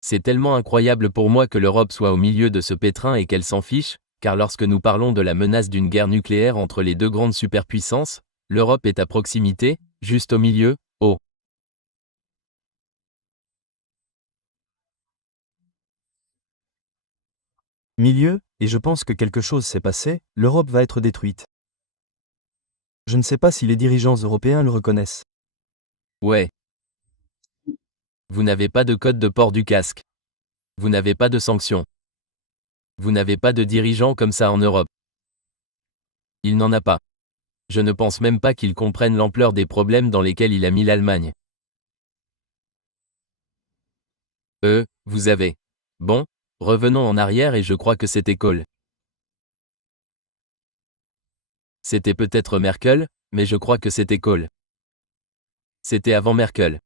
C'est tellement incroyable pour moi que l'Europe soit au milieu de ce pétrin et qu'elle s'en fiche, car lorsque nous parlons de la menace d'une guerre nucléaire entre les deux grandes superpuissances, l'Europe est à proximité, juste au milieu, oh. Milieu, et je pense que quelque chose s'est passé, l'Europe va être détruite. Je ne sais pas si les dirigeants européens le reconnaissent. Ouais. Vous n'avez pas de code de port du casque. Vous n'avez pas de sanctions. Vous n'avez pas de dirigeants comme ça en Europe. Il n'en a pas. Je ne pense même pas qu'ils comprennent l'ampleur des problèmes dans lesquels il a mis l'Allemagne. Vous avez. Bon, revenons en arrière et je crois que c'était Kohl. C'était peut-être Merkel, mais je crois que c'était Kohl. C'était avant Merkel.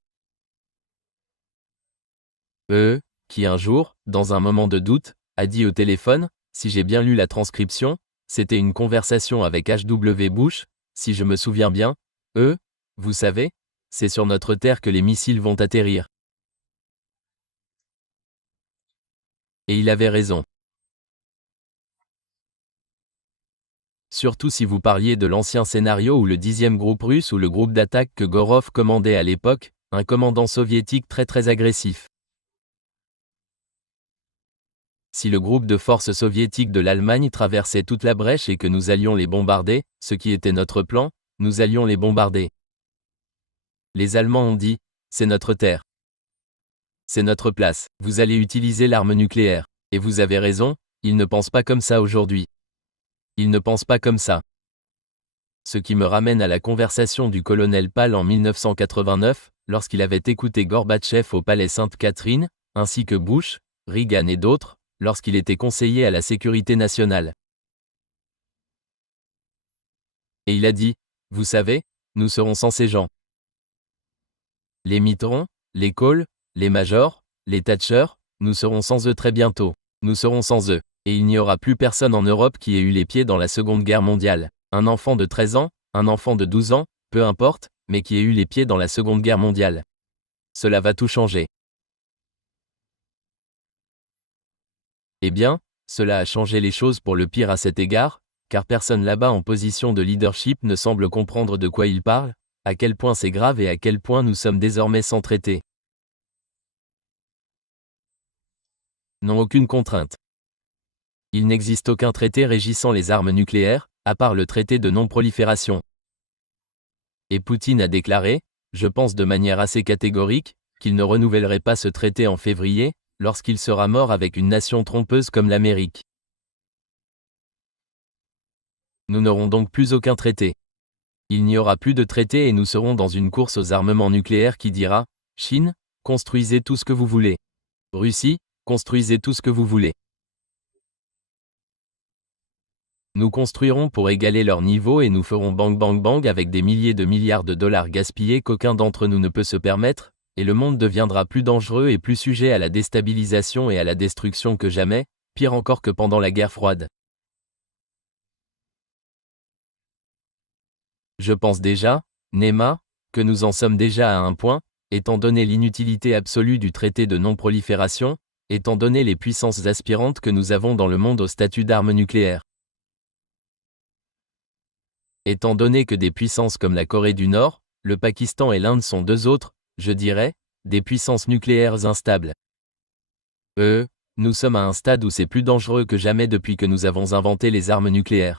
Qui un jour, dans un moment de doute, a dit au téléphone, si j'ai bien lu la transcription, c'était une conversation avec H.W. Bush, si je me souviens bien, vous savez, c'est sur notre terre que les missiles vont atterrir. Et il avait raison. Surtout si vous parliez de l'ancien scénario où le 10e groupe russe ou le groupe d'attaque que Gorov commandait à l'époque, un commandant soviétique très agressif. Si le groupe de forces soviétiques de l'Allemagne traversait toute la brèche et que nous allions les bombarder, ce qui était notre plan, nous allions les bombarder. Les Allemands ont dit, c'est notre terre. C'est notre place, vous allez utiliser l'arme nucléaire. Et vous avez raison, ils ne pensent pas comme ça aujourd'hui. Ils ne pensent pas comme ça. Ce qui me ramène à la conversation du colonel Pal en 1989, lorsqu'il avait écouté Gorbatchev au palais Sainte-Catherine, ainsi que Bush, Reagan et d'autres, lorsqu'il était conseiller à la sécurité nationale. Et il a dit, vous savez, nous serons sans ces gens. Les Mitterrand, les Kohl, les Major, les Thatcher, nous serons sans eux très bientôt. Nous serons sans eux. Et il n'y aura plus personne en Europe qui ait eu les pieds dans la Seconde Guerre mondiale. Un enfant de 13 ans, un enfant de 12 ans, peu importe, mais qui ait eu les pieds dans la Seconde Guerre mondiale. Cela va tout changer. Eh bien, cela a changé les choses pour le pire à cet égard, car personne là-bas en position de leadership ne semble comprendre de quoi il parle, à quel point c'est grave et à quel point nous sommes désormais sans traité. N'ont aucune contrainte. Il n'existe aucun traité régissant les armes nucléaires, à part le traité de non-prolifération. Et Poutine a déclaré, je pense de manière assez catégorique, qu'il ne renouvellerait pas ce traité en février, lorsqu'il sera mort avec une nation trompeuse comme l'Amérique. Nous n'aurons donc plus aucun traité. Il n'y aura plus de traité et nous serons dans une course aux armements nucléaires qui dira, Chine, construisez tout ce que vous voulez. Russie, construisez tout ce que vous voulez. Nous construirons pour égaler leur niveau et nous ferons bang bang bang avec des milliers de milliards de dollars gaspillés qu'aucun d'entre nous ne peut se permettre, et le monde deviendra plus dangereux et plus sujet à la déstabilisation et à la destruction que jamais, pire encore que pendant la guerre froide. Je pense déjà, Nema, que nous en sommes déjà à un point, étant donné l'inutilité absolue du traité de non-prolifération, étant donné les puissances aspirantes que nous avons dans le monde au statut d'armes nucléaires. Étant donné que des puissances comme la Corée du Nord, le Pakistan et l'Inde sont deux autres, je dirais, des puissances nucléaires instables. Nous sommes à un stade où c'est plus dangereux que jamais depuis que nous avons inventé les armes nucléaires.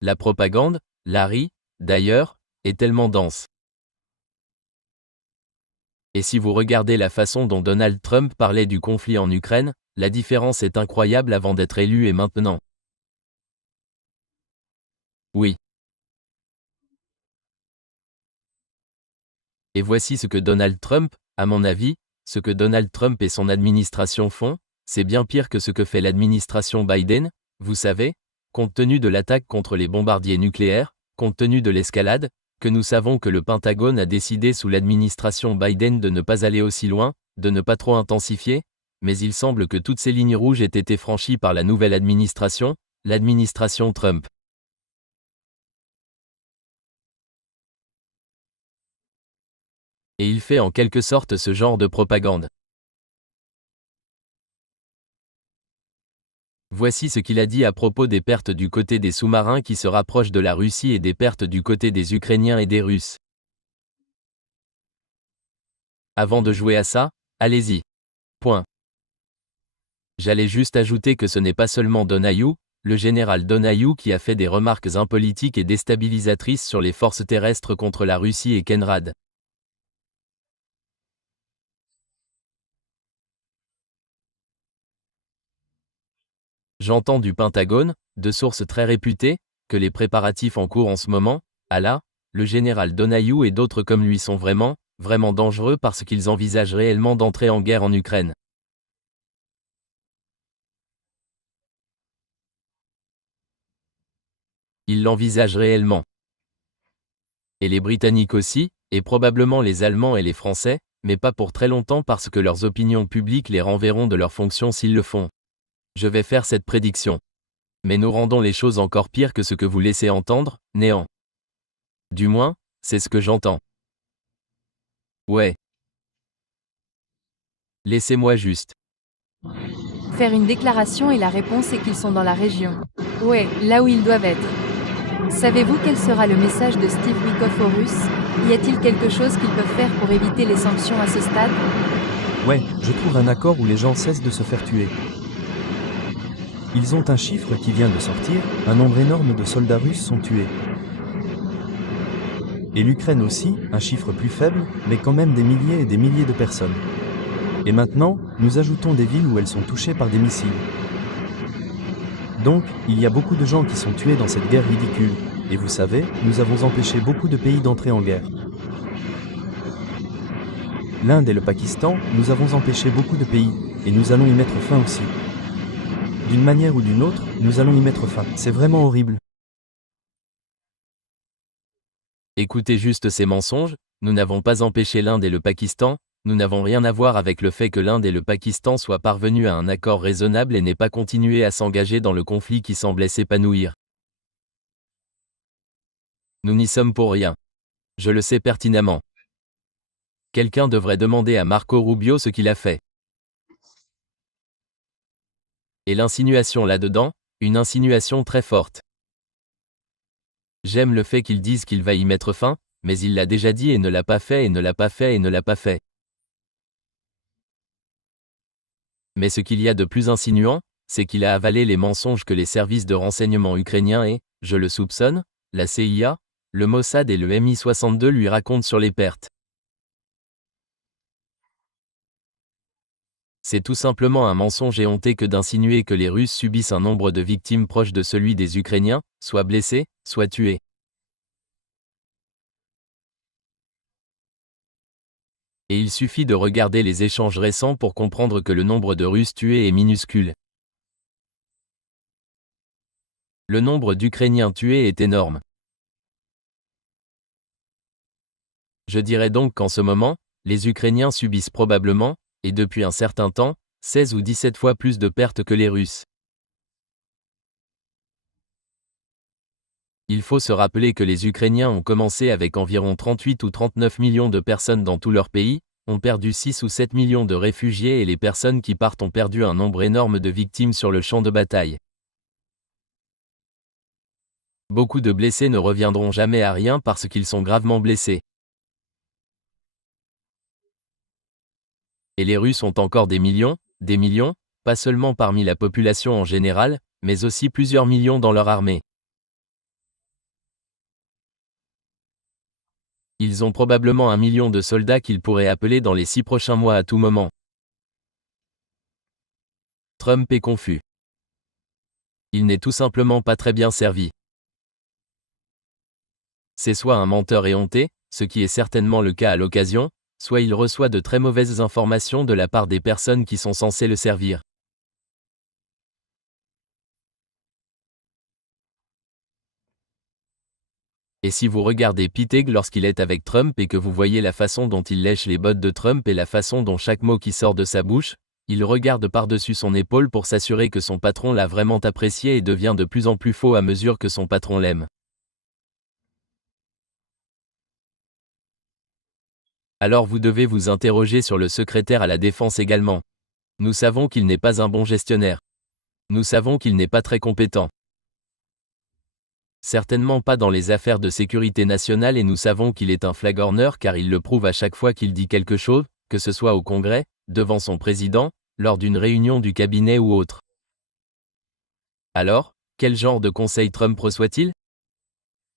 La propagande, Larry, d'ailleurs, est tellement dense. Et si vous regardez la façon dont Donald Trump parlait du conflit en Ukraine, la différence est incroyable avant d'être élu et maintenant. Oui. Et voici ce que Donald Trump, à mon avis, ce que Donald Trump et son administration font, c'est bien pire que ce que fait l'administration Biden, vous savez, compte tenu de l'attaque contre les bombardiers nucléaires, compte tenu de l'escalade, que nous savons que le Pentagone a décidé sous l'administration Biden de ne pas aller aussi loin, de ne pas trop intensifier, mais il semble que toutes ces lignes rouges aient été franchies par la nouvelle administration, l'administration Trump. Et il fait en quelque sorte ce genre de propagande. Voici ce qu'il a dit à propos des pertes du côté des sous-marins qui se rapprochent de la Russie et des pertes du côté des Ukrainiens et des Russes. Avant de jouer à ça, allez-y. Point. J'allais juste ajouter que ce n'est pas seulement Donahue, le général Donahue qui a fait des remarques impolitiques et déstabilisatrices sur les forces terrestres contre la Russie et Kenrad. J'entends du Pentagone, de sources très réputées, que les préparatifs en cours en ce moment, le général Donahue et d'autres comme lui sont vraiment dangereux parce qu'ils envisagent réellement d'entrer en guerre en Ukraine. Ils l'envisagent réellement. Et les Britanniques aussi, et probablement les Allemands et les Français, mais pas pour très longtemps parce que leurs opinions publiques les renverront de leurs fonctions s'ils le font. Je vais faire cette prédiction. Mais nous rendons les choses encore pires que ce que vous laissez entendre, néant. Du moins, c'est ce que j'entends. Ouais. Laissez-moi juste. Faire une déclaration et la réponse est qu'ils sont dans la région. Ouais, là où ils doivent être. Savez-vous quel sera le message de Steve Witkoff aux Russes? Y a-t-il quelque chose qu'ils peuvent faire pour éviter les sanctions à ce stade? Ouais, je trouve un accord où les gens cessent de se faire tuer. Ils ont un chiffre qui vient de sortir, un nombre énorme de soldats russes sont tués. Et l'Ukraine aussi, un chiffre plus faible, mais quand même des milliers et des milliers de personnes. Et maintenant, nous ajoutons des villes où elles sont touchées par des missiles. Donc, il y a beaucoup de gens qui sont tués dans cette guerre ridicule. Et vous savez, nous avons empêché beaucoup de pays d'entrer en guerre. L'Inde et le Pakistan, nous avons empêché beaucoup de pays, et nous allons y mettre fin aussi. D'une manière ou d'une autre, nous allons y mettre fin. C'est vraiment horrible. Écoutez juste ces mensonges, nous n'avons pas empêché l'Inde et le Pakistan, nous n'avons rien à voir avec le fait que l'Inde et le Pakistan soient parvenus à un accord raisonnable et n'aient pas continué à s'engager dans le conflit qui semblait s'épanouir. Nous n'y sommes pour rien. Je le sais pertinemment. Quelqu'un devrait demander à Marco Rubio ce qu'il a fait. Et l'insinuation là-dedans, une insinuation très forte. J'aime le fait qu'ils disent qu'il va y mettre fin, mais il l'a déjà dit et ne l'a pas fait et ne l'a pas fait et ne l'a pas fait. Mais ce qu'il y a de plus insinuant, c'est qu'il a avalé les mensonges que les services de renseignement ukrainiens et, je le soupçonne, la CIA, le Mossad et le MI62 lui racontent sur les pertes. C'est tout simplement un mensonge éhonté que d'insinuer que les Russes subissent un nombre de victimes proche de celui des Ukrainiens, soit blessés, soit tués. Et il suffit de regarder les échanges récents pour comprendre que le nombre de Russes tués est minuscule. Le nombre d'Ukrainiens tués est énorme. Je dirais donc qu'en ce moment, les Ukrainiens subissent probablement, et depuis un certain temps, 16 ou 17 fois plus de pertes que les Russes. Il faut se rappeler que les Ukrainiens ont commencé avec environ 38 ou 39 millions de personnes dans tout leur pays, ont perdu 6 ou 7 millions de réfugiés et les personnes qui partent ont perdu un nombre énorme de victimes sur le champ de bataille. Beaucoup de blessés ne reviendront jamais à rien parce qu'ils sont gravement blessés. Et les Russes ont encore des millions, pas seulement parmi la population en général, mais aussi plusieurs millions dans leur armée. Ils ont probablement 1 million de soldats qu'ils pourraient appeler dans les 6 prochains mois à tout moment. Trump est confus. Il n'est tout simplement pas très bien servi. C'est soit un menteur éhonté, ce qui est certainement le cas à l'occasion, soit il reçoit de très mauvaises informations de la part des personnes qui sont censées le servir. Et si vous regardez Pittig lorsqu'il est avec Trump et que vous voyez la façon dont il lèche les bottes de Trump et la façon dont chaque mot qui sort de sa bouche, il regarde par-dessus son épaule pour s'assurer que son patron l'a vraiment apprécié et devient de plus en plus faux à mesure que son patron l'aime. Alors vous devez vous interroger sur le secrétaire à la défense également. Nous savons qu'il n'est pas un bon gestionnaire. Nous savons qu'il n'est pas très compétent. Certainement pas dans les affaires de sécurité nationale et nous savons qu'il est un flagorneur car il le prouve à chaque fois qu'il dit quelque chose, que ce soit au Congrès, devant son président, lors d'une réunion du cabinet ou autre. Alors, quel genre de conseil Trump reçoit-il?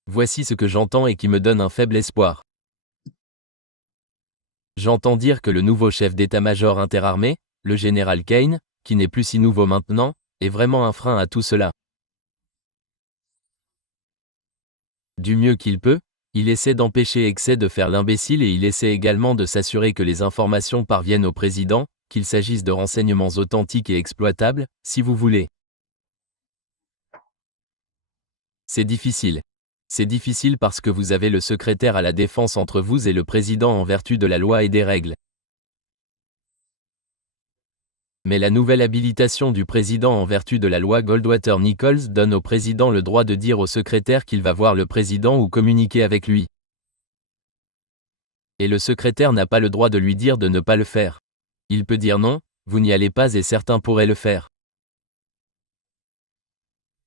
Voici ce que j'entends et qui me donne un faible espoir. J'entends dire que le nouveau chef d'état-major interarmé, le général Kane, qui n'est plus si nouveau maintenant, est vraiment un frein à tout cela. Du mieux qu'il peut, il essaie d'empêcher Excès de faire l'imbécile et il essaie également de s'assurer que les informations parviennent au président, qu'il s'agisse de renseignements authentiques et exploitables, si vous voulez. C'est difficile. C'est difficile parce que vous avez le secrétaire à la défense entre vous et le président en vertu de la loi et des règles. Mais la nouvelle habilitation du président en vertu de la loi Goldwater-Nichols donne au président le droit de dire au secrétaire qu'il va voir le président ou communiquer avec lui. Et le secrétaire n'a pas le droit de lui dire de ne pas le faire. Il peut dire non, vous n'y allez pas et certains pourraient le faire.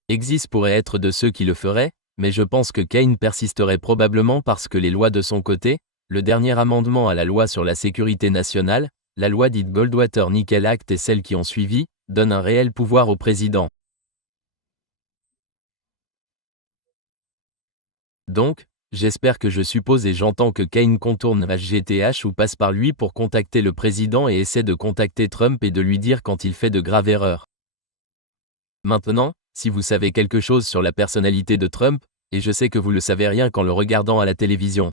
Exis pourrait être de ceux qui le feraient, mais je pense que Kane persisterait probablement parce que les lois de son côté, le dernier amendement à la loi sur la sécurité nationale, la loi dite Goldwater-Nichols Act et celles qui ont suivi, donnent un réel pouvoir au président. Donc, j'espère que je suppose et j'entends que Kane contourne HGTH ou passe par lui pour contacter le président et essaie de contacter Trump et de lui dire quand il fait de graves erreurs. Maintenant, si vous savez quelque chose sur la personnalité de Trump, et je sais que vous le savez rien qu'en le regardant à la télévision,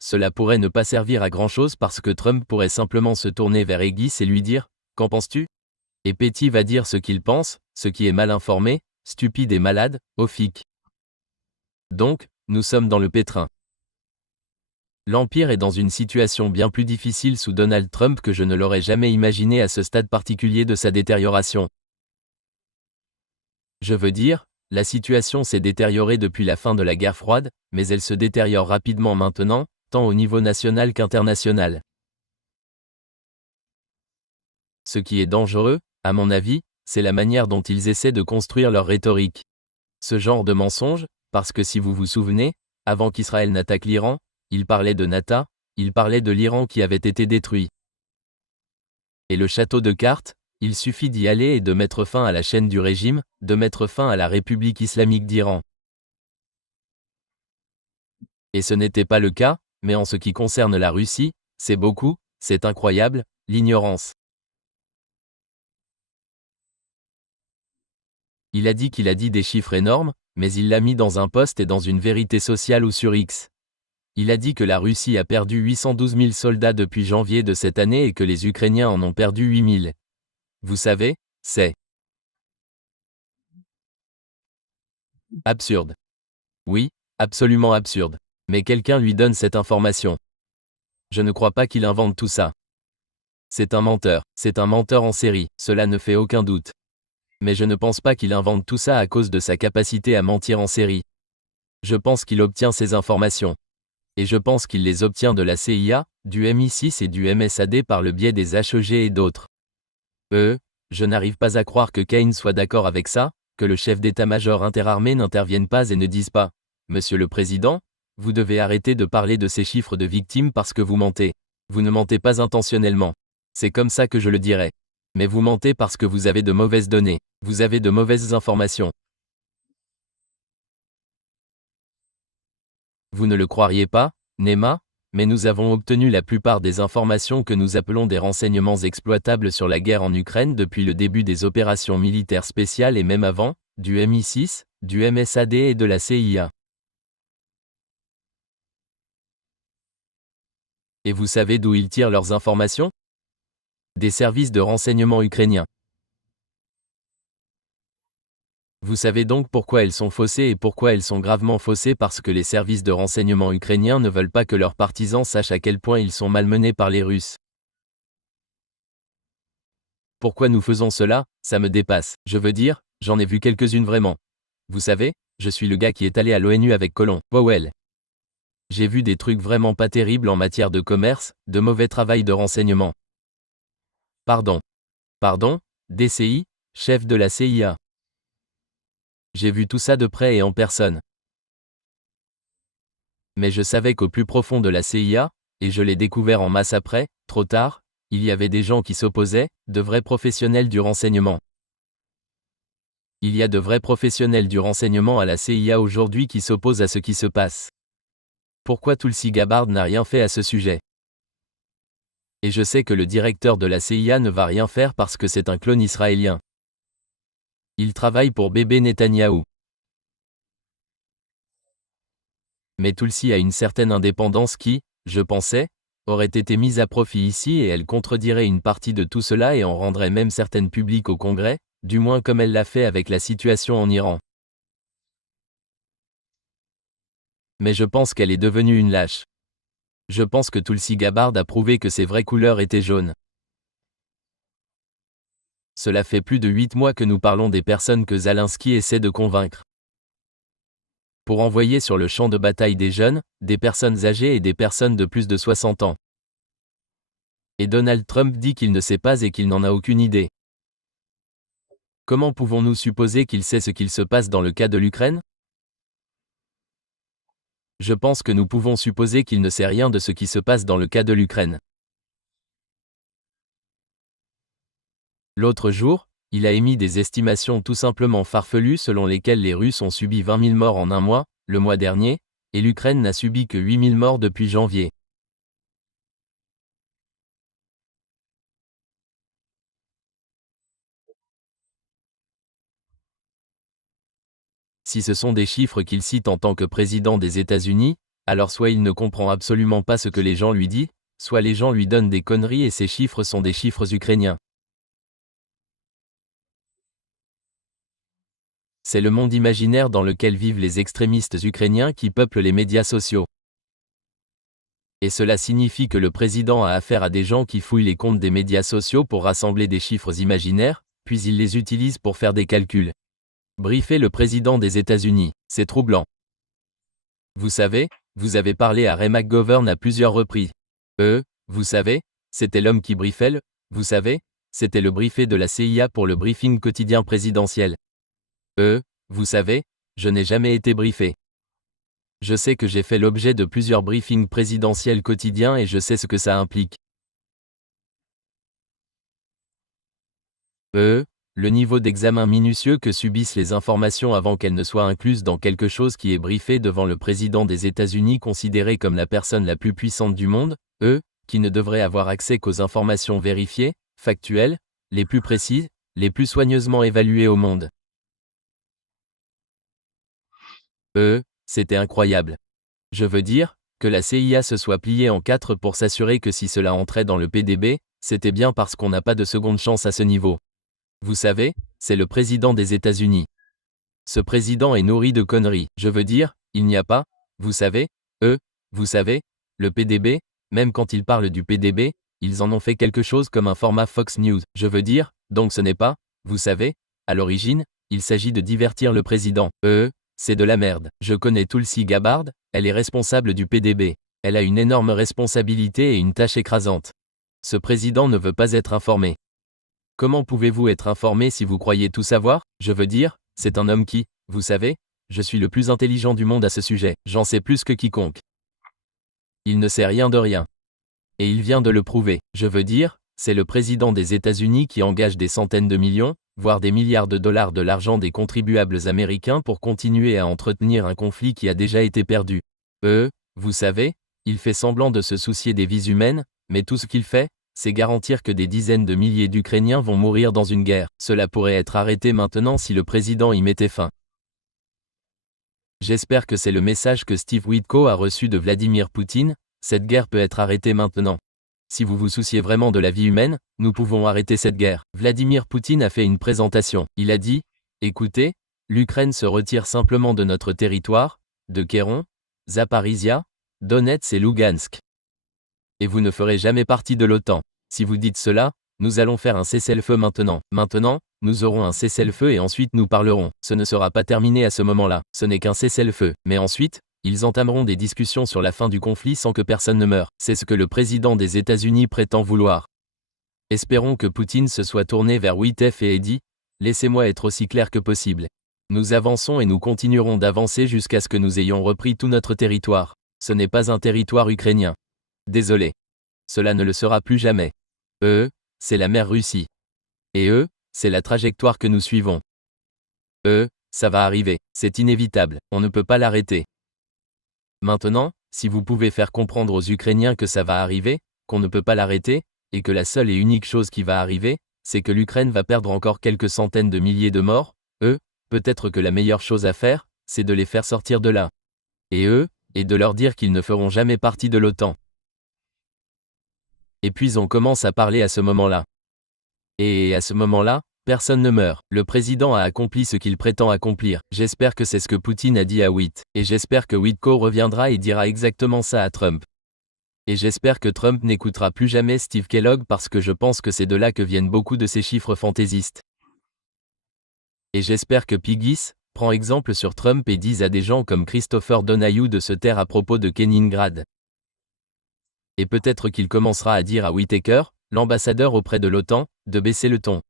cela pourrait ne pas servir à grand chose parce que Trump pourrait simplement se tourner vers Egis et lui dire « Qu'en penses-tu » Et Petty va dire ce qu'il pense, ce qui est mal informé, stupide et malade, ophik. Donc, nous sommes dans le pétrin. L'Empire est dans une situation bien plus difficile sous Donald Trump que je ne l'aurais jamais imaginé à ce stade particulier de sa détérioration. Je veux dire, la situation s'est détériorée depuis la fin de la guerre froide, mais elle se détériore rapidement maintenant, tant au niveau national qu'international. Ce qui est dangereux, à mon avis, c'est la manière dont ils essaient de construire leur rhétorique. Ce genre de mensonge, parce que si vous vous souvenez, avant qu'Israël n'attaque l'Iran, il parlait de Nata, il parlait de l'Iran qui avait été détruit. Et le château de cartes, il suffit d'y aller et de mettre fin à la chaîne du régime, de mettre fin à la République islamique d'Iran. Et ce n'était pas le cas, mais en ce qui concerne la Russie, c'est beaucoup, c'est incroyable, l'ignorance. Il a dit qu'il a dit des chiffres énormes, mais il l'a mis dans un post et dans une vérité sociale ou sur X. Il a dit que la Russie a perdu 812 000 soldats depuis janvier de cette année et que les Ukrainiens en ont perdu 8 000. Vous savez, c'est absurde. Oui, absolument absurde. Mais quelqu'un lui donne cette information. Je ne crois pas qu'il invente tout ça. C'est un menteur en série, cela ne fait aucun doute. Mais je ne pense pas qu'il invente tout ça à cause de sa capacité à mentir en série. Je pense qu'il obtient ces informations. Et je pense qu'il les obtient de la CIA, du MI6 et du MSAD par le biais des HEG et d'autres. Je n'arrive pas à croire que Kane soit d'accord avec ça, que le chef d'état-major interarmé n'intervienne pas et ne dise pas « Monsieur le Président, vous devez arrêter de parler de ces chiffres de victimes parce que vous mentez. Vous ne mentez pas intentionnellement. C'est comme ça que je le dirais. Mais vous mentez parce que vous avez de mauvaises données, vous avez de mauvaises informations. » Vous ne le croiriez pas, Nema, mais nous avons obtenu la plupart des informations que nous appelons des renseignements exploitables sur la guerre en Ukraine depuis le début des opérations militaires spéciales et même avant, du MI6, du MSAD et de la CIA. Et vous savez d'où ils tirent leurs informations? Des services de renseignement ukrainiens. Vous savez donc pourquoi elles sont faussées et pourquoi elles sont gravement faussées parce que les services de renseignement ukrainiens ne veulent pas que leurs partisans sachent à quel point ils sont malmenés par les Russes. Pourquoi nous faisons cela, ça me dépasse. Je veux dire, j'en ai vu quelques-unes vraiment. Vous savez, je suis le gars qui est allé à l'ONU avec Colin Powell. J'ai vu des trucs vraiment pas terribles en matière de commerce, de mauvais travail de renseignement. Pardon, DCI, chef de la CIA. J'ai vu tout ça de près et en personne. Mais je savais qu'au plus profond de la CIA, et je l'ai découvert en masse après, trop tard, il y avait des gens qui s'opposaient, de vrais professionnels du renseignement. Il y a de vrais professionnels du renseignement à la CIA aujourd'hui qui s'opposent à ce qui se passe. Pourquoi Tulsi Gabbard n'a rien fait à ce sujet? Et je sais que le directeur de la CIA ne va rien faire parce que c'est un clone israélien. Il travaille pour bébé Netanyahou. Mais Tulsi a une certaine indépendance qui, je pensais, aurait été mise à profit ici et elle contredirait une partie de tout cela et en rendrait même certaines publiques au Congrès, du moins comme elle l'a fait avec la situation en Iran. Mais je pense qu'elle est devenue une lâche. Je pense que Tulsi Gabbard a prouvé que ses vraies couleurs étaient jaunes. Cela fait plus de 8 mois que nous parlons des personnes que Zelensky essaie de convaincre. Pour envoyer sur le champ de bataille des jeunes, des personnes âgées et des personnes de plus de 60 ans. Et Donald Trump dit qu'il ne sait pas et qu'il n'en a aucune idée. Comment pouvons-nous supposer qu'il sait ce qu'il se passe dans le cas de l'Ukraine? Je pense que nous pouvons supposer qu'il ne sait rien de ce qui se passe dans le cas de l'Ukraine. L'autre jour, il a émis des estimations tout simplement farfelues selon lesquelles les Russes ont subi 20 000 morts en un mois, le mois dernier, et l'Ukraine n'a subi que 8 000 morts depuis janvier. Si ce sont des chiffres qu'il cite en tant que président des États-Unis, alors soit il ne comprend absolument pas ce que les gens lui disent, soit les gens lui donnent des conneries et ces chiffres sont des chiffres ukrainiens. C'est le monde imaginaire dans lequel vivent les extrémistes ukrainiens qui peuplent les médias sociaux. Et cela signifie que le président a affaire à des gens qui fouillent les comptes des médias sociaux pour rassembler des chiffres imaginaires, puis ils les utilisent pour faire des calculs. Briefer le président des États-Unis, c'est troublant. Vous savez, vous avez parlé à Ray McGovern à plusieurs reprises. Vous savez, c'était l'homme qui briefait vous savez, c'était le briefé de la CIA pour le briefing quotidien présidentiel. Vous savez, je n'ai jamais été briefé. Je sais que j'ai fait l'objet de plusieurs briefings présidentiels quotidiens et je sais ce que ça implique. Le niveau d'examen minutieux que subissent les informations avant qu'elles ne soient incluses dans quelque chose qui est briefé devant le président des États-Unis considéré comme la personne la plus puissante du monde, qui ne devrait avoir accès qu'aux informations vérifiées, factuelles, les plus précises, les plus soigneusement évaluées au monde. C'était incroyable. Je veux dire, que la CIA se soit pliée en 4 pour s'assurer que si cela entrait dans le PDB, c'était bien parce qu'on n'a pas de seconde chance à ce niveau. Vous savez, c'est le président des États-Unis. Ce président est nourri de conneries. Je veux dire, il n'y a pas, vous savez, le PDB, même quand ils parlent du PDB, ils en ont fait quelque chose comme un format Fox News. Je veux dire, donc ce n'est pas, vous savez, à l'origine, il s'agit de divertir le président. C'est de la merde. Je connais Tulsi Gabbard, elle est responsable du PDB. Elle a une énorme responsabilité et une tâche écrasante. Ce président ne veut pas être informé. Comment pouvez-vous être informé si vous croyez tout savoir? Je veux dire, c'est un homme qui, vous savez, je suis le plus intelligent du monde à ce sujet, j'en sais plus que quiconque. Il ne sait rien de rien. Et il vient de le prouver. Je veux dire, c'est le président des États-Unis qui engage des centaines de millions, voire des milliards de dollars de l'argent des contribuables américains pour continuer à entretenir un conflit qui a déjà été perdu. Vous savez, il fait semblant de se soucier des vies humaines, mais tout ce qu'il fait, c'est garantir que des dizaines de milliers d'Ukrainiens vont mourir dans une guerre. Cela pourrait être arrêté maintenant si le président y mettait fin. J'espère que c'est le message que Steve Witkoff a reçu de Vladimir Poutine, cette guerre peut être arrêtée maintenant. Si vous vous souciez vraiment de la vie humaine, nous pouvons arrêter cette guerre. Vladimir Poutine a fait une présentation. Il a dit, écoutez, l'Ukraine se retire simplement de notre territoire, de Kherson, Zaporizhia, Donetsk et Lugansk. Et vous ne ferez jamais partie de l'OTAN. Si vous dites cela, nous allons faire un cessez-le-feu maintenant. Maintenant, nous aurons un cessez-le-feu et ensuite nous parlerons. Ce ne sera pas terminé à ce moment-là. Ce n'est qu'un cessez-le-feu. Mais ensuite, ils entameront des discussions sur la fin du conflit sans que personne ne meure. C'est ce que le président des États-Unis prétend vouloir. Espérons que Poutine se soit tourné vers Witkoff et ait dit, Laissez-moi être aussi clair que possible. Nous avançons et nous continuerons d'avancer jusqu'à ce que nous ayons repris tout notre territoire. Ce n'est pas un territoire ukrainien. Désolé. Cela ne le sera plus jamais. C'est la mer Russie. Et c'est la trajectoire que nous suivons. Ça va arriver, c'est inévitable, on ne peut pas l'arrêter. Maintenant, si vous pouvez faire comprendre aux Ukrainiens que ça va arriver, qu'on ne peut pas l'arrêter, et que la seule et unique chose qui va arriver, c'est que l'Ukraine va perdre encore quelques centaines de milliers de morts, peut-être que la meilleure chose à faire, c'est de les faire sortir de là. Et de leur dire qu'ils ne feront jamais partie de l'OTAN. Et puis on commence à parler à ce moment-là. Et à ce moment-là, personne ne meurt. Le président a accompli ce qu'il prétend accomplir. J'espère que c'est ce que Poutine a dit à Witt. Et j'espère que Witko reviendra et dira exactement ça à Trump. Et j'espère que Trump n'écoutera plus jamais Steve Kellogg parce que je pense que c'est de là que viennent beaucoup de ces chiffres fantaisistes. Et j'espère que Piggis prend exemple sur Trump et dise à des gens comme Christopher Donahue de se taire à propos de Kaliningrad. Et peut-être qu'il commencera à dire à Whitaker, l'ambassadeur auprès de l'OTAN, de baisser le ton.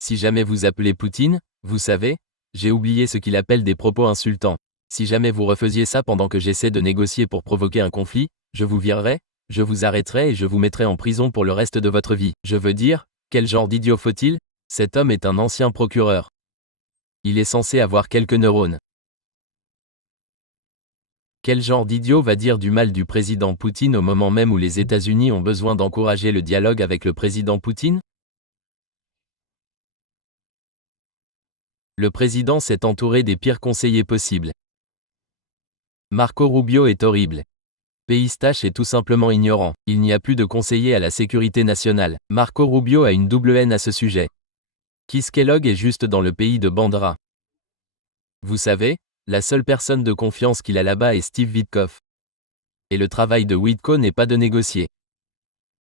Si jamais vous appelez Poutine, vous savez, j'ai oublié ce qu'il appelle des propos insultants. Si jamais vous refaisiez ça pendant que j'essaie de négocier pour provoquer un conflit, je vous virerai, je vous arrêterai et je vous mettrai en prison pour le reste de votre vie. Je veux dire, quel genre d'idiot faut-il? Cet homme est un ancien procureur. Il est censé avoir quelques neurones. Quel genre d'idiot va dire du mal du président Poutine au moment même où les États-Unis ont besoin d'encourager le dialogue avec le président Poutine? Le président s'est entouré des pires conseillers possibles. Marco Rubio est horrible. Pistache est tout simplement ignorant. Il n'y a plus de conseiller à la sécurité nationale. Marco Rubio a une double haine à ce sujet. Keith Kellogg est juste dans le pays de Bandera. Vous savez, la seule personne de confiance qu'il a là-bas est Steve Witkoff. Et le travail de Witko n'est pas de négocier.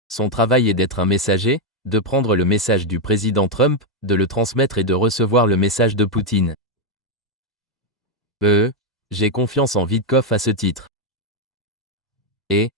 Son travail est d'être un messager, de prendre le message du président Trump, de le transmettre et de recevoir le message de Poutine. J'ai confiance en Witkoff à ce titre. Et,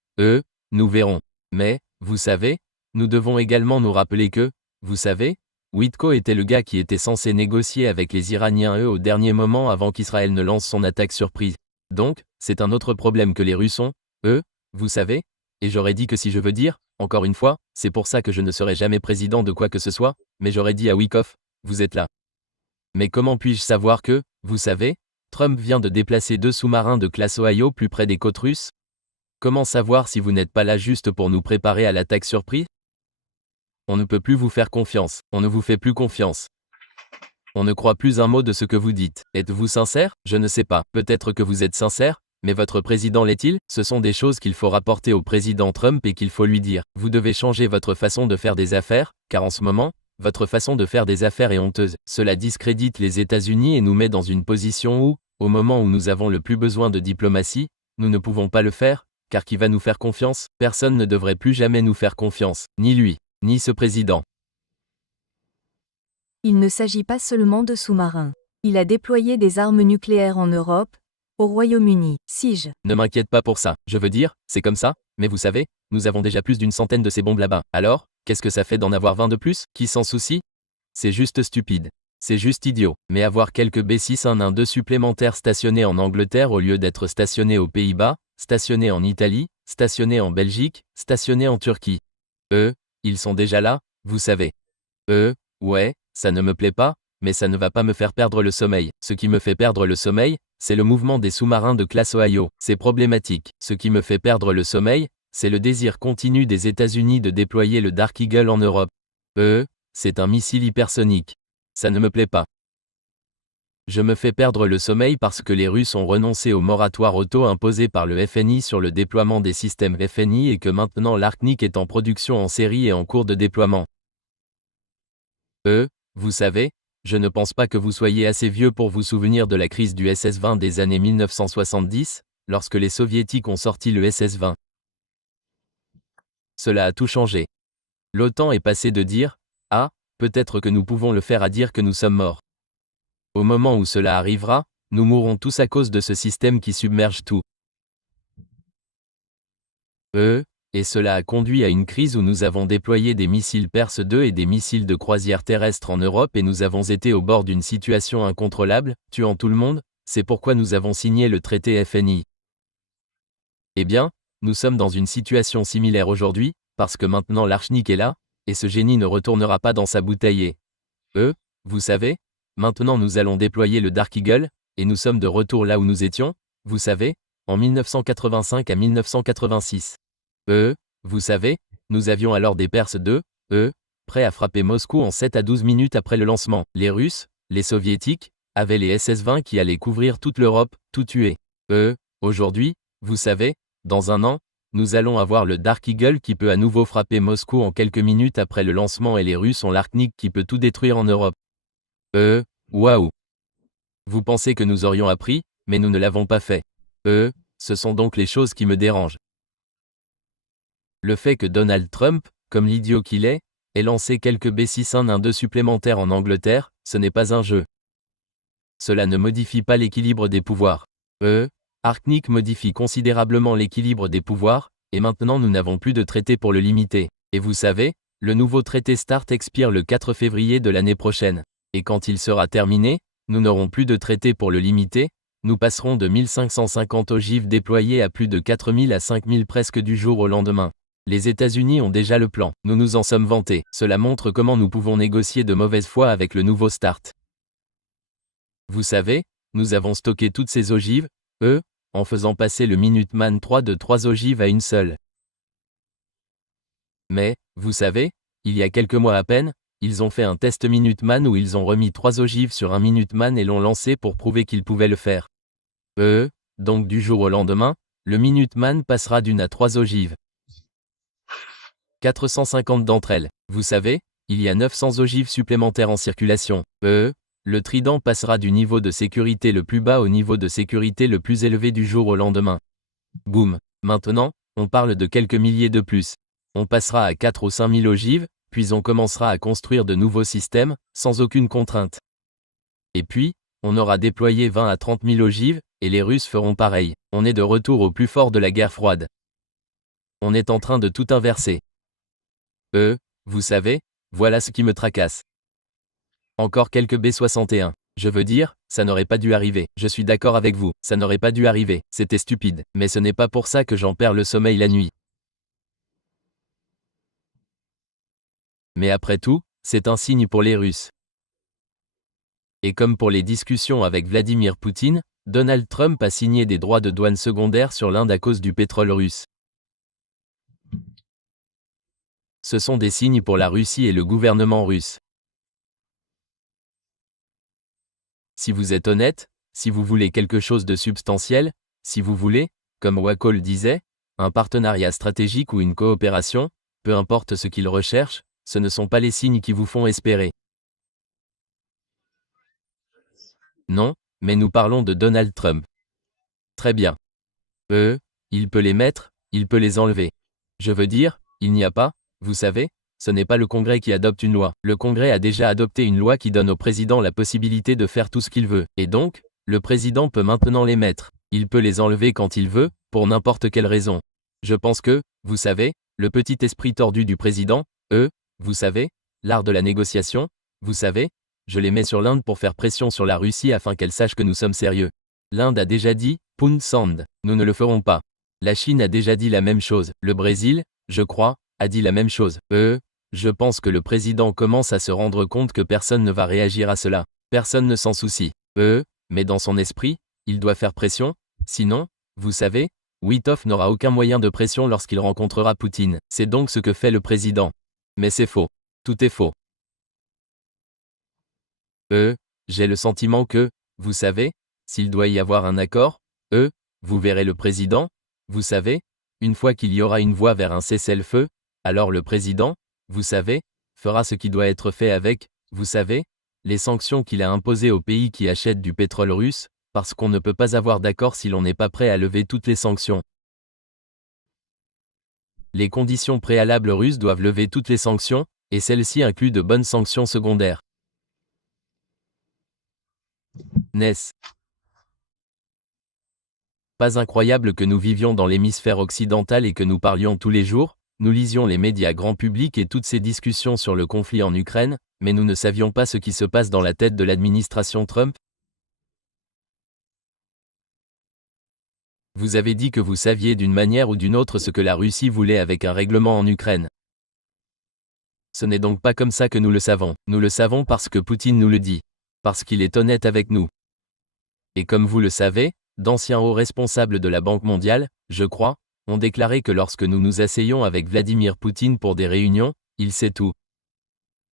nous verrons. Mais, vous savez, nous devons également nous rappeler que, vous savez, Witko était le gars qui était censé négocier avec les Iraniens au dernier moment avant qu'Israël ne lance son attaque surprise. Donc, c'est un autre problème que les Russes ont, vous savez, et j'aurais dit que si je veux dire, encore une fois, c'est pour ça que je ne serai jamais président de quoi que ce soit, mais j'aurais dit à Witkoff, vous êtes là. Mais comment puis-je savoir que, vous savez, Trump vient de déplacer 2 sous-marins de classe Ohio plus près des côtes russes? Comment savoir si vous n'êtes pas là juste pour nous préparer à l'attaque surprise? On ne peut plus vous faire confiance, on ne vous fait plus confiance. On ne croit plus un mot de ce que vous dites. Êtes-vous sincère? Je ne sais pas. Peut-être que vous êtes sincère, mais votre président l'est-il? Ce sont des choses qu'il faut rapporter au président Trump et qu'il faut lui dire. Vous devez changer votre façon de faire des affaires, car en ce moment, votre façon de faire des affaires est honteuse. Cela discrédite les États-Unis et nous met dans une position où, au moment où nous avons le plus besoin de diplomatie, nous ne pouvons pas le faire, car qui va nous faire confiance? Personne ne devrait plus jamais nous faire confiance, ni lui, ni ce président. Il ne s'agit pas seulement de sous-marins. Il a déployé des armes nucléaires en Europe, au Royaume-Uni. Si Ne m'inquiète pas pour ça, je veux dire, c'est comme ça, mais vous savez, nous avons déjà plus d'une centaine de ces bombes là-bas. Alors, qu'est-ce que ça fait d'en avoir 20 de plus? Qui s'en soucie? C'est juste stupide. C'est juste idiot. Mais avoir quelques B612 supplémentaires stationnés en Angleterre au lieu d'être stationnés aux Pays-Bas, stationnés en Italie, stationnés en Belgique, stationnés en Turquie. Ils sont déjà là, vous savez. Ouais, ça ne me plaît pas, mais ça ne va pas me faire perdre le sommeil. Ce qui me fait perdre le sommeil, c'est le mouvement des sous-marins de classe Ohio. C'est problématique. Ce qui me fait perdre le sommeil, c'est le désir continu des États-Unis de déployer le Dark Eagle en Europe. C'est un missile hypersonique. Ça ne me plaît pas. Je me fais perdre le sommeil parce que les Russes ont renoncé au moratoire auto-imposé par le FNI sur le déploiement des systèmes FNI et que maintenant l'Arcnic est en production en série et en cours de déploiement. Vous savez, je ne pense pas que vous soyez assez vieux pour vous souvenir de la crise du SS-20 des années 1970, lorsque les Soviétiques ont sorti le SS-20. Cela a tout changé. L'OTAN est passé de dire « Ah, peut-être que nous pouvons le faire » à dire que nous sommes morts. Au moment où cela arrivera, nous mourrons tous à cause de ce système qui submerge tout. Et cela a conduit à une crise où nous avons déployé des missiles Perse 2 et des missiles de croisière terrestre en Europe et nous avons été au bord d'une situation incontrôlable, tuant tout le monde, c'est pourquoi nous avons signé le traité FNI. Eh bien, nous sommes dans une situation similaire aujourd'hui, parce que maintenant l'archnique est là, et ce génie ne retournera pas dans sa bouteille et, vous savez, maintenant nous allons déployer le Dark Eagle, et nous sommes de retour là où nous étions, vous savez, en 1985 à 1986. Vous savez, nous avions alors des Perses 2, prêts à frapper Moscou en 7 à 12 minutes après le lancement. Les Russes, les Soviétiques, avaient les SS-20 qui allaient couvrir toute l'Europe, tout tuer. Aujourd'hui, vous savez, dans un an, nous allons avoir le Dark Eagle qui peut à nouveau frapper Moscou en quelques minutes après le lancement et les Russes ont l'Arcnique qui peut tout détruire en Europe. Waouh! Vous pensez que nous aurions appris, mais nous ne l'avons pas fait. Ce sont donc les choses qui me dérangent. Le fait que Donald Trump, comme l'idiot qu'il est, ait lancé quelques B-612 supplémentaires en Angleterre, ce n'est pas un jeu. Cela ne modifie pas l'équilibre des pouvoirs. Arcnic modifie considérablement l'équilibre des pouvoirs, et maintenant nous n'avons plus de traité pour le limiter. Et vous savez, le nouveau traité START expire le 4 février de l'année prochaine. Et quand il sera terminé, nous n'aurons plus de traité pour le limiter, nous passerons de 1550 ogives déployées à plus de 4000 à 5000 presque du jour au lendemain. Les États-Unis ont déjà le plan, nous nous en sommes vantés, cela montre comment nous pouvons négocier de mauvaise foi avec le nouveau START. Vous savez, nous avons stocké toutes ces ogives, en faisant passer le Minuteman 3 de 3 ogives à une seule. Mais, vous savez, il y a quelques mois à peine, ils ont fait un test Minuteman où ils ont remis 3 ogives sur un Minuteman et l'ont lancé pour prouver qu'ils pouvaient le faire. Donc du jour au lendemain, le Minuteman passera d'une à 3 ogives. 450 d'entre elles. Vous savez, il y a 900 ogives supplémentaires en circulation. Le Trident passera du niveau de sécurité le plus bas au niveau de sécurité le plus élevé du jour au lendemain. Boum. Maintenant, on parle de quelques milliers de plus. On passera à 4 ou 5 000 ogives, puis on commencera à construire de nouveaux systèmes, sans aucune contrainte. Et puis, on aura déployé 20 à 30 000 ogives, et les Russes feront pareil. On est de retour au plus fort de la guerre froide. On est en train de tout inverser. Vous savez, voilà ce qui me tracasse. Encore quelques B-61. Je veux dire, ça n'aurait pas dû arriver. Je suis d'accord avec vous, ça n'aurait pas dû arriver, c'était stupide. Mais ce n'est pas pour ça que j'en perds le sommeil la nuit. Mais après tout, c'est un signe pour les Russes. Et comme pour les discussions avec Vladimir Poutine, Donald Trump a signé des droits de douane secondaires sur l'Inde à cause du pétrole russe. Ce sont des signes pour la Russie et le gouvernement russe. Si vous êtes honnête, si vous voulez quelque chose de substantiel, si vous voulez, comme Wakol disait, un partenariat stratégique ou une coopération, peu importe ce qu'ils recherchent, ce ne sont pas les signes qui vous font espérer. Non, mais nous parlons de Donald Trump. Très bien. Il peut les mettre, il peut les enlever. Je veux dire, il n'y a pas, vous savez, ce n'est pas le Congrès qui adopte une loi. Le Congrès a déjà adopté une loi qui donne au président la possibilité de faire tout ce qu'il veut. Et donc, le président peut maintenant les mettre. Il peut les enlever quand il veut, pour n'importe quelle raison. Je pense que, vous savez, le petit esprit tordu du président, vous savez, l'art de la négociation, vous savez, je les mets sur l'Inde pour faire pression sur la Russie afin qu'elle sache que nous sommes sérieux. L'Inde a déjà dit, Pound Sand, nous ne le ferons pas. La Chine a déjà dit la même chose. Le Brésil, je crois, a dit la même chose. Je pense que le président commence à se rendre compte que personne ne va réagir à cela. Personne ne s'en soucie. Mais dans son esprit, il doit faire pression. Sinon, vous savez, Witov n'aura aucun moyen de pression lorsqu'il rencontrera Poutine. C'est donc ce que fait le président. Mais c'est faux. Tout est faux. J'ai le sentiment que, vous savez, s'il doit y avoir un accord, vous verrez le président, vous savez, une fois qu'il y aura une voie vers un cessez-le-feu, alors le président, vous savez, fera ce qui doit être fait avec, vous savez, les sanctions qu'il a imposées aux pays qui achètent du pétrole russe, parce qu'on ne peut pas avoir d'accord si l'on n'est pas prêt à lever toutes les sanctions. Les conditions préalables russes doivent lever toutes les sanctions, et celles-ci incluent de bonnes sanctions secondaires. N'est-ce Pas incroyable que nous vivions dans l'hémisphère occidental et que nous parlions tous les jours, nous lisions les médias grand public et toutes ces discussions sur le conflit en Ukraine, mais nous ne savions pas ce qui se passe dans la tête de l'administration Trump? Vous avez dit que vous saviez d'une manière ou d'une autre ce que la Russie voulait avec un règlement en Ukraine. Ce n'est donc pas comme ça que nous le savons. Nous le savons parce que Poutine nous le dit. Parce qu'il est honnête avec nous. Et comme vous le savez, d'anciens hauts responsables de la Banque mondiale, je crois, ont déclaré que lorsque nous nous asseyons avec Vladimir Poutine pour des réunions, il sait tout.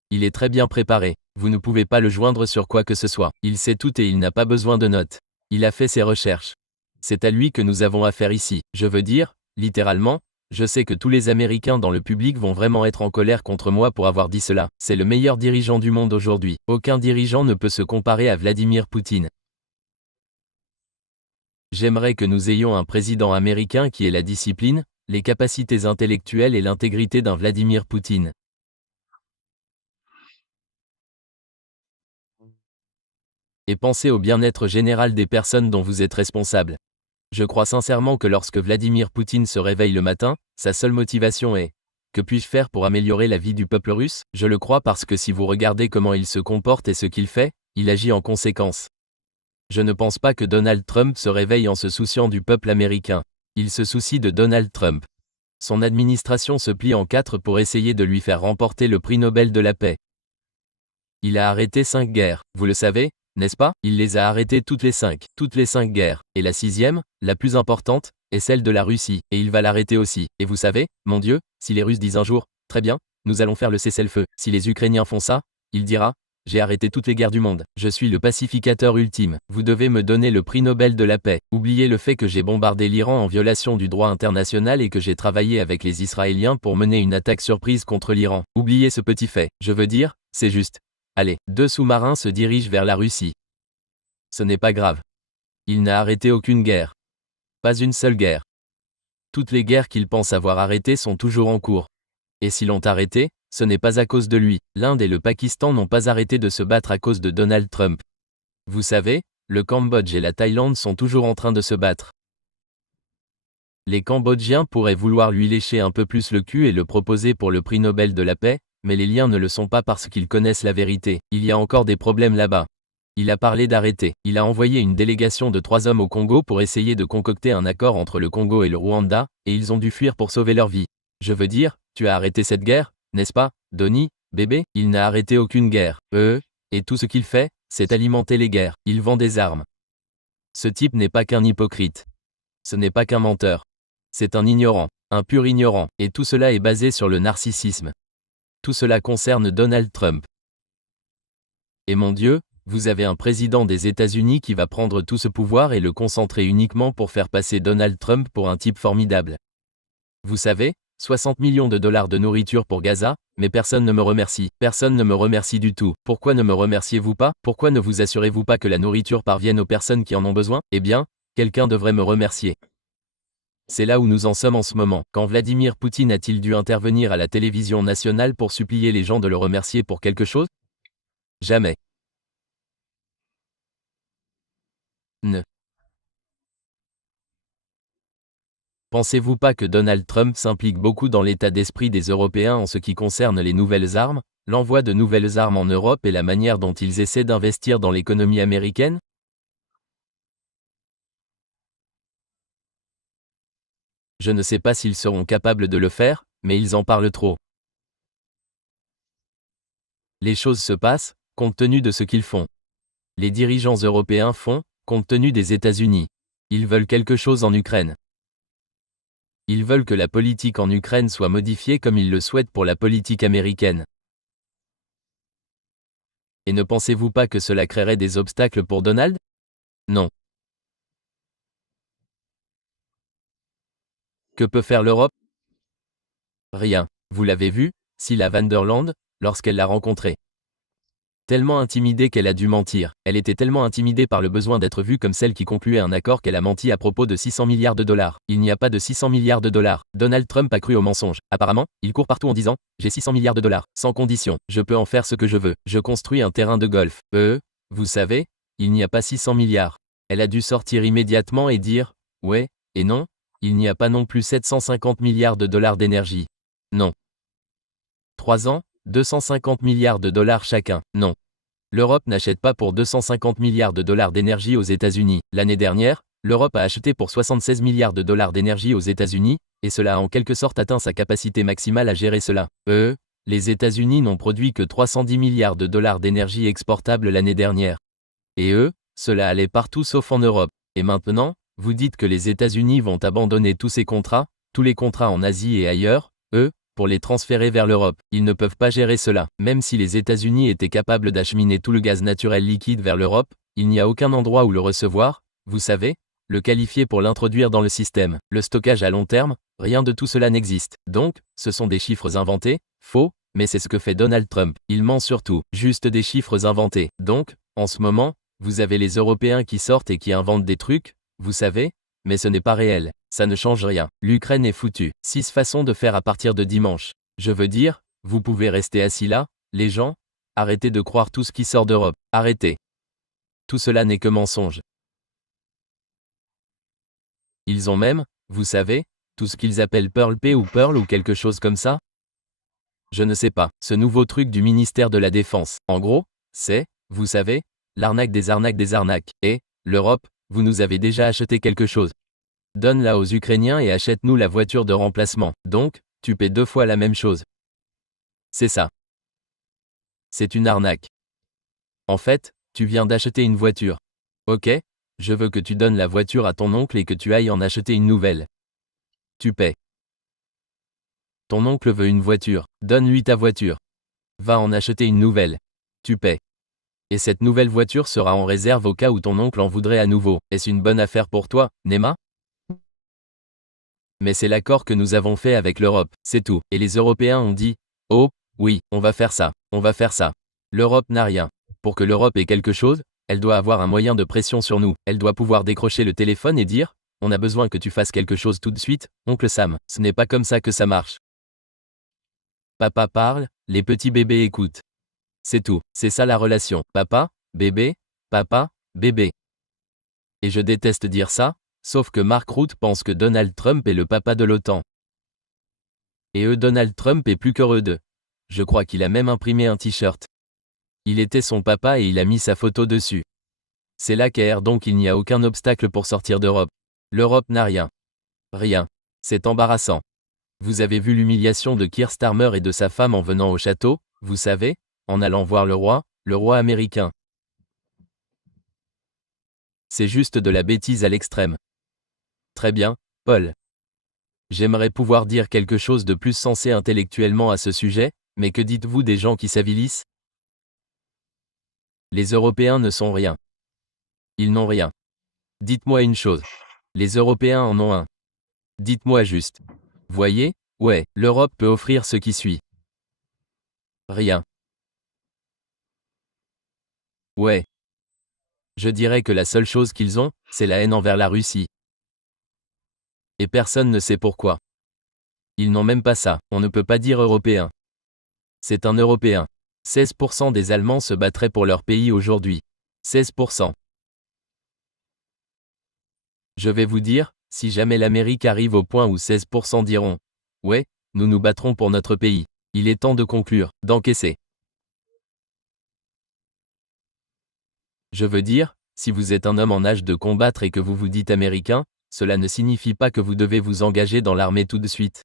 Il est très bien préparé. Vous ne pouvez pas le joindre sur quoi que ce soit. Il sait tout et il n'a pas besoin de notes. Il a fait ses recherches. C'est à lui que nous avons affaire ici. Je veux dire, littéralement, je sais que tous les Américains dans le public vont vraiment être en colère contre moi pour avoir dit cela. C'est le meilleur dirigeant du monde aujourd'hui. Aucun dirigeant ne peut se comparer à Vladimir Poutine. J'aimerais que nous ayons un président américain qui ait la discipline, les capacités intellectuelles et l'intégrité d'un Vladimir Poutine. Et pensez au bien-être général des personnes dont vous êtes responsable. Je crois sincèrement que lorsque Vladimir Poutine se réveille le matin, sa seule motivation est « Que puis-je faire pour améliorer la vie du peuple russe ?» Je le crois parce que si vous regardez comment il se comporte et ce qu'il fait, il agit en conséquence. Je ne pense pas que Donald Trump se réveille en se souciant du peuple américain. Il se soucie de Donald Trump. Son administration se plie en 4 pour essayer de lui faire remporter le prix Nobel de la paix. Il a arrêté 5 guerres, vous le savez, n'est-ce pas? Il les a arrêtées toutes les 5 guerres. Et la 6e, la plus importante, est celle de la Russie, et il va l'arrêter aussi. Et vous savez, mon Dieu, si les Russes disent un jour, très bien, nous allons faire le cessez-le-feu. Si les Ukrainiens font ça, il dira, j'ai arrêté toutes les guerres du monde. Je suis le pacificateur ultime. Vous devez me donner le prix Nobel de la paix. Oubliez le fait que j'ai bombardé l'Iran en violation du droit international et que j'ai travaillé avec les Israéliens pour mener une attaque surprise contre l'Iran. Oubliez ce petit fait. Je veux dire, c'est juste. Allez, 2 sous-marins se dirigent vers la Russie. Ce n'est pas grave. Il n'a arrêté aucune guerre. Pas une seule guerre. Toutes les guerres qu'il pense avoir arrêtées sont toujours en cours. Et s'ils l'ont arrêté, ce n'est pas à cause de lui. L'Inde et le Pakistan n'ont pas arrêté de se battre à cause de Donald Trump. Vous savez, le Cambodge et la Thaïlande sont toujours en train de se battre. Les Cambodgiens pourraient vouloir lui lécher un peu plus le cul et le proposer pour le prix Nobel de la paix, mais les liens ne le sont pas parce qu'ils connaissent la vérité. Il y a encore des problèmes là-bas. Il a parlé d'arrêter. Il a envoyé une délégation de 3 hommes au Congo pour essayer de concocter un accord entre le Congo et le Rwanda, et ils ont dû fuir pour sauver leur vie. Je veux dire, tu as arrêté cette guerre, n'est-ce pas, Donnie, bébé? Il n'a arrêté aucune guerre. Et tout ce qu'il fait, c'est alimenter les guerres. Il vend des armes. Ce type n'est pas qu'un hypocrite. Ce n'est pas qu'un menteur. C'est un ignorant, un pur ignorant, et tout cela est basé sur le narcissisme. Tout cela concerne Donald Trump. Et mon Dieu, vous avez un président des États-Unis qui va prendre tout ce pouvoir et le concentrer uniquement pour faire passer Donald Trump pour un type formidable. Vous savez, 60 millions de dollars de nourriture pour Gaza, mais personne ne me remercie. Personne ne me remercie du tout. Pourquoi ne me remerciez-vous pas? Pourquoi ne vous assurez-vous pas que la nourriture parvienne aux personnes qui en ont besoin? Eh bien, quelqu'un devrait me remercier. C'est là où nous en sommes en ce moment. Quand Vladimir Poutine a-t-il dû intervenir à la télévision nationale pour supplier les gens de le remercier pour quelque chose? Jamais. Ne pensez-vous pas que Donald Trump s'implique beaucoup dans l'état d'esprit des Européens en ce qui concerne les nouvelles armes, l'envoi de nouvelles armes en Europe et la manière dont ils essaient d'investir dans l'économie américaine? Je ne sais pas s'ils seront capables de le faire, mais ils en parlent trop. Les choses se passent, compte tenu de ce qu'ils font. Les dirigeants européens font, compte tenu des États-Unis. Ils veulent quelque chose en Ukraine. Ils veulent que la politique en Ukraine soit modifiée comme ils le souhaitent pour la politique américaine. Et ne pensez-vous pas que cela créerait des obstacles pour Donald? Non. Que peut faire l'Europe? Rien. Vous l'avez vu, Cilla van der Land, lorsqu'elle l'a rencontré. Tellement intimidée qu'elle a dû mentir. Elle était tellement intimidée par le besoin d'être vue comme celle qui concluait un accord qu'elle a menti à propos de 600 milliards de dollars. Il n'y a pas de 600 milliards de dollars. Donald Trump a cru au mensonge. Apparemment, il court partout en disant « J'ai 600 milliards de dollars, sans condition. Je peux en faire ce que je veux. Je construis un terrain de golf. » Vous savez, il n'y a pas 600 milliards. Elle a dû sortir immédiatement et dire « Ouais, et non, il n'y a pas non plus 750 milliards de dollars d'énergie. Non. 3 ans, 250 milliards de dollars chacun. Non. L'Europe n'achète pas pour 250 milliards de dollars d'énergie aux États-Unis. L'année dernière, l'Europe a acheté pour 76 milliards de dollars d'énergie aux États-Unis, et cela a en quelque sorte atteint sa capacité maximale à gérer cela. Les États-Unis n'ont produit que 310 milliards de dollars d'énergie exportable l'année dernière. Et cela allait partout sauf en Europe. Et maintenant, vous dites que les États-Unis vont abandonner tous ces contrats, tous les contrats en Asie et ailleurs, pour les transférer vers l'Europe. Ils ne peuvent pas gérer cela. Même si les États-Unis étaient capables d'acheminer tout le gaz naturel liquide vers l'Europe, il n'y a aucun endroit où le recevoir, vous savez, le qualifier pour l'introduire dans le système. Le stockage à long terme, rien de tout cela n'existe. Donc, ce sont des chiffres inventés, faux, mais c'est ce que fait Donald Trump. Il ment surtout, juste des chiffres inventés. Donc, en ce moment, vous avez les Européens qui sortent et qui inventent des trucs, vous savez, mais ce n'est pas réel. Ça ne change rien. L'Ukraine est foutue. 6 façons de faire à partir de dimanche. Je veux dire, vous pouvez rester assis là, les gens, arrêtez de croire tout ce qui sort d'Europe. Arrêtez. Tout cela n'est que mensonge. Ils ont même, vous savez, tout ce qu'ils appellent Pearl Pay ou Pearl ou quelque chose comme ça. Je ne sais pas. Ce nouveau truc du ministère de la Défense. En gros, c'est, vous savez, l'arnaque des arnaques des arnaques. Et, l'Europe, vous nous avez déjà acheté quelque chose. Donne-la aux Ukrainiens et achète-nous la voiture de remplacement. Donc, tu paies 2 fois la même chose. C'est ça. C'est une arnaque. En fait, tu viens d'acheter une voiture. Ok, je veux que tu donnes la voiture à ton oncle et que tu ailles en acheter une nouvelle. Tu paies. Ton oncle veut une voiture. Donne-lui ta voiture. Va en acheter une nouvelle. Tu paies. Et cette nouvelle voiture sera en réserve au cas où ton oncle en voudrait à nouveau. Est-ce une bonne affaire pour toi, Nema ? Mais c'est l'accord que nous avons fait avec l'Europe, c'est tout. Et les Européens ont dit, oh, oui, on va faire ça, on va faire ça. L'Europe n'a rien. Pour que l'Europe ait quelque chose, elle doit avoir un moyen de pression sur nous. Elle doit pouvoir décrocher le téléphone et dire, on a besoin que tu fasses quelque chose tout de suite, oncle Sam. Ce n'est pas comme ça que ça marche. Papa parle, les petits bébés écoutent. C'est tout, c'est ça la relation. Papa, bébé, bébé. Et je déteste dire ça, sauf que Mark Rutte pense que Donald Trump est le papa de l'OTAN. Et Donald Trump est plus qu'heureux d'eux. Je crois qu'il a même imprimé un t-shirt. Il était son papa et il a mis sa photo dessus. C'est là qu'est donc il n'y a aucun obstacle pour sortir d'Europe. L'Europe n'a rien. Rien. C'est embarrassant. Vous avez vu l'humiliation de Keir Starmer et de sa femme en venant au château, vous savez, en allant voir le roi américain. C'est juste de la bêtise à l'extrême. Très bien, Paul. J'aimerais pouvoir dire quelque chose de plus sensé intellectuellement à ce sujet, mais que dites-vous des gens qui s'avilissent ? Les Européens ne sont rien. Ils n'ont rien. Dites-moi une chose. Les Européens en ont un. Dites-moi juste. Voyez, ouais, l'Europe peut offrir ce qui suit. Rien. Ouais. Je dirais que la seule chose qu'ils ont, c'est la haine envers la Russie. Et personne ne sait pourquoi. Ils n'ont même pas ça, on ne peut pas dire européen. C'est un Européen. 16% des Allemands se battraient pour leur pays aujourd'hui. 16%. Je vais vous dire, si jamais l'Amérique arrive au point où 16% diront « Ouais, nous nous battrons pour notre pays », il est temps de conclure, d'encaisser. Je veux dire, si vous êtes un homme en âge de combattre et que vous vous dites américain, cela ne signifie pas que vous devez vous engager dans l'armée tout de suite.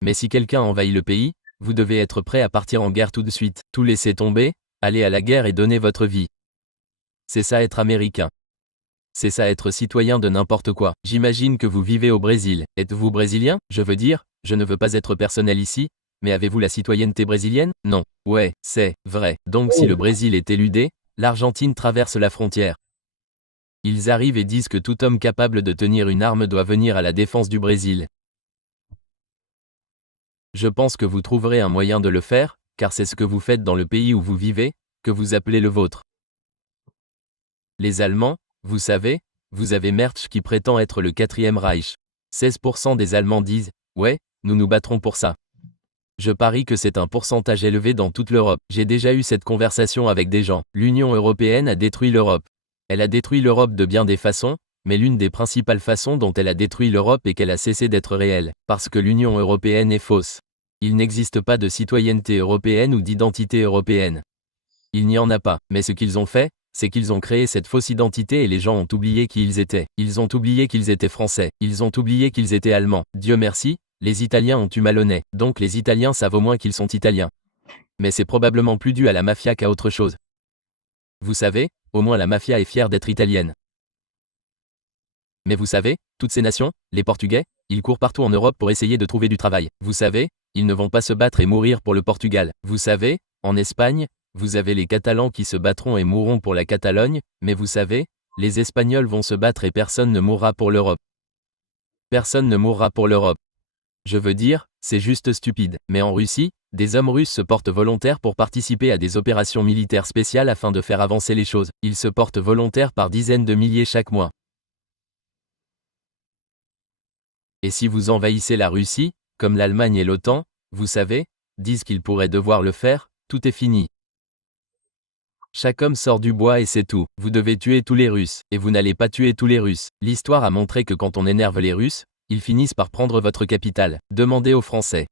Mais si quelqu'un envahit le pays, vous devez être prêt à partir en guerre tout de suite, tout laisser tomber, aller à la guerre et donner votre vie. C'est ça être américain. C'est ça être citoyen de n'importe quoi. J'imagine que vous vivez au Brésil. Êtes-vous brésilien ? Je veux dire, je ne veux pas être personnel ici, mais avez-vous la citoyenneté brésilienne ? Non. Ouais, c'est vrai. Donc si le Brésil est éludé, l'Argentine traverse la frontière. Ils arrivent et disent que tout homme capable de tenir une arme doit venir à la défense du Brésil. Je pense que vous trouverez un moyen de le faire, car c'est ce que vous faites dans le pays où vous vivez, que vous appelez le vôtre. Les Allemands, vous savez, vous avez Merz qui prétend être le 4e Reich. 16% des Allemands disent « Ouais, nous nous battrons pour ça ». Je parie que c'est un pourcentage élevé dans toute l'Europe. J'ai déjà eu cette conversation avec des gens. L'Union européenne a détruit l'Europe. Elle a détruit l'Europe de bien des façons, Mais l'une des principales façons dont elle a détruit l'Europe est qu'elle a cessé d'être réelle, parce que l'Union européenne est fausse. Il n'existe pas de citoyenneté européenne ou d'identité européenne. Il n'y en a pas, mais ce qu'ils ont fait, c'est qu'ils ont créé cette fausse identité et les gens ont oublié qui ils étaient. Ils ont oublié qu'ils étaient français, ils ont oublié qu'ils étaient allemands. Dieu merci, les Italiens ont eu Maloney, donc les Italiens savent au moins qu'ils sont Italiens. Mais c'est probablement plus dû à la mafia qu'à autre chose. Vous savez, au moins la mafia est fière d'être italienne. Mais vous savez, toutes ces nations, les Portugais, ils courent partout en Europe pour essayer de trouver du travail. Vous savez, ils ne vont pas se battre et mourir pour le Portugal. Vous savez, en Espagne, vous avez les Catalans qui se battront et mourront pour la Catalogne, mais vous savez, les Espagnols vont se battre et personne ne mourra pour l'Europe. Personne ne mourra pour l'Europe. Je veux dire, c'est juste stupide. Mais en Russie, des hommes russes se portent volontaires pour participer à des opérations militaires spéciales afin de faire avancer les choses. Ils se portent volontaires par dizaines de milliers chaque mois. Et si vous envahissez la Russie, comme l'Allemagne et l'OTAN, vous savez, disent qu'ils pourraient devoir le faire, tout est fini. Chaque homme sort du bois et c'est tout. Vous devez tuer tous les Russes, et vous n'allez pas tuer tous les Russes. L'histoire a montré que quand on énerve les Russes, ils finissent par prendre votre capitale. Demandez aux Français.